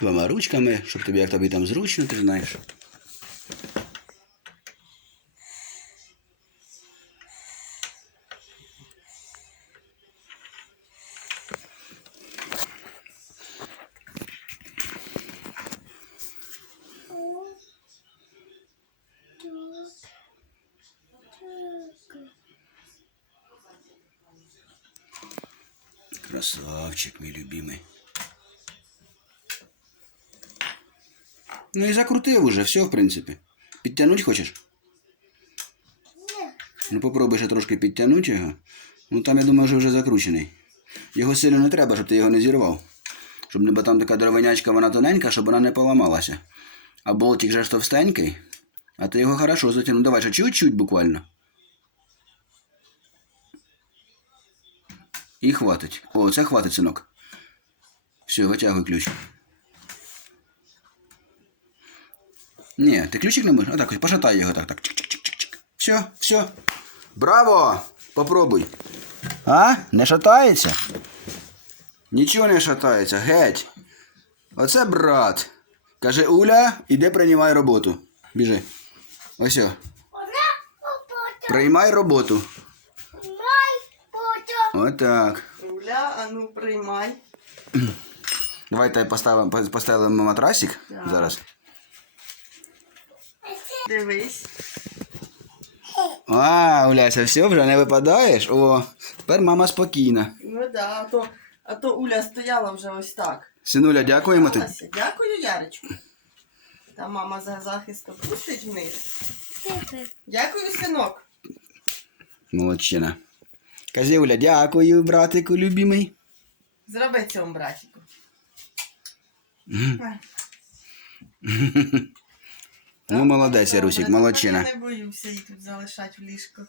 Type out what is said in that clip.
Двома ручками, щоб тобі як тобі там зручно, ти знаєш. Красавчик, мій любимий. Ну і закрутив уже, все, в принципі. Підтягнуть хочеш? Ну попробуй ще трошки підтягнути його. Ну там, я думаю, що вже закручений. Його сильно не треба, щоб ти його не зірвав. Щоб не там така дровинячка, вона тоненька, щоб вона не поламалася. А болтик же ж товстенький. А ти його хорошо затягнув. Давай ще чуть-чуть буквально. І хватить. О, це хватить, синок. Все, витягуй ключ. Ні, ти ключик не можеш? Отак, ось пошатай його так, так. Чик-чик-чик-чик. Все, все. Браво! Попробуй. А? Не шатається? Нічого не шатається, геть. Оце брат. Каже Уля, іди приймай роботу. Біжи. Ось. Приймай роботу. Отак. Уля, а ну приймай. Давайте поставимо, поставимо матрасик зараз. Дивись. А, Уляся, все, вже не випадаєш? О, тепер мама спокійна. Ну да, а то, а то Уля стояла вже ось так. Синуля, дякуємо тобі. Дякую, Яричку. Та мама за захист опустить вниз. Дякую, синок. Молодчина. Кажи, Уля, дякую, братику, любимий. Зроби цьому братику. Ай, Ну, молодець, Русик, молодчина. Я не боюся її тут залишати в ліжко.